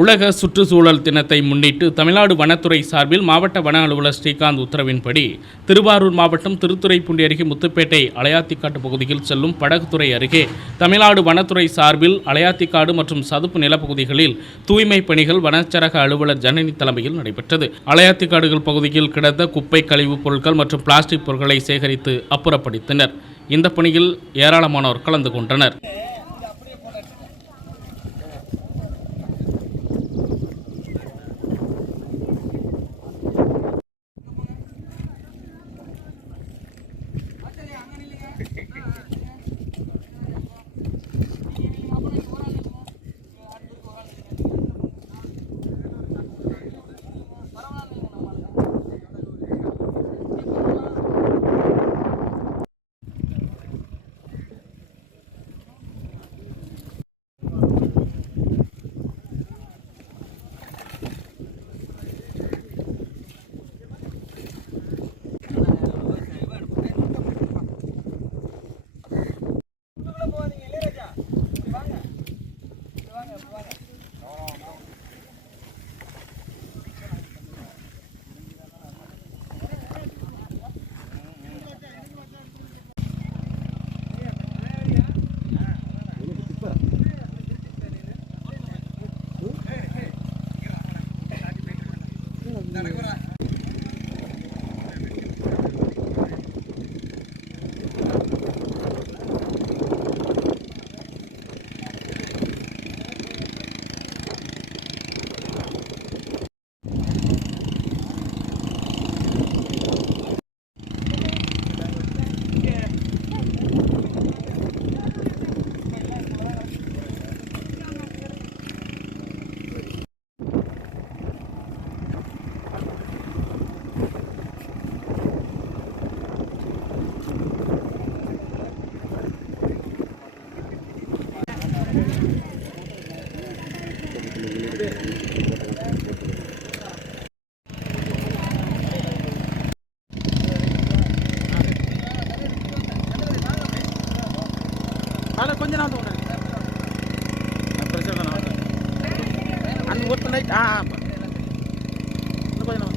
உலக சுற்றுச்சூழல் தினத்தை முன்னிட்டு தமிழ்நாடு வனத்துறை சார்பில் மாவட்ட வன அலுவலர் ஸ்ரீகாந்த் உத்தரவின்படி திருவாரூர் மாவட்டம் திருத்துறைப்பூண்டி அருகே முத்துப்பேட்டை அலையாத்திக்காட்டு பகுதியில் செல்லும் படகுத்துறை அருகே தமிழ்நாடு வனத்துறை சார்பில் அலையாத்திக்காடு மற்றும் சதுப்பு நிலப்பகுதிகளில் தூய்மை பணிகள் வனச்சரக அலுவலர் ஜனனி தலைமையில் நடைபெற்றது. அலையாத்திக்காடுகள் பகுதியில் கிடந்த குப்பை கழிவுப் பொருட்கள் மற்றும் பிளாஸ்டிக் பொருட்களை சேகரித்து அப்புறப்படுத்தினர். இந்த பணியில் ஏராளமானோர் கலந்து கொண்டனர். கொஞ்ச நாள் பிரச்சனை அன்னைக்கு ஒர்க் பண்ணி கொஞ்ச நாள்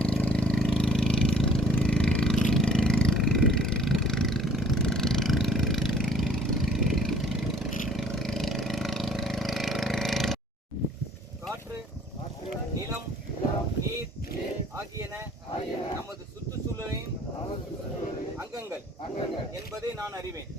காற்று, நிலம், நீர் ஆகியன நமது சுற்றுச்சூழலின் அங்கங்கள் என்பதை நான் அறிவேன்.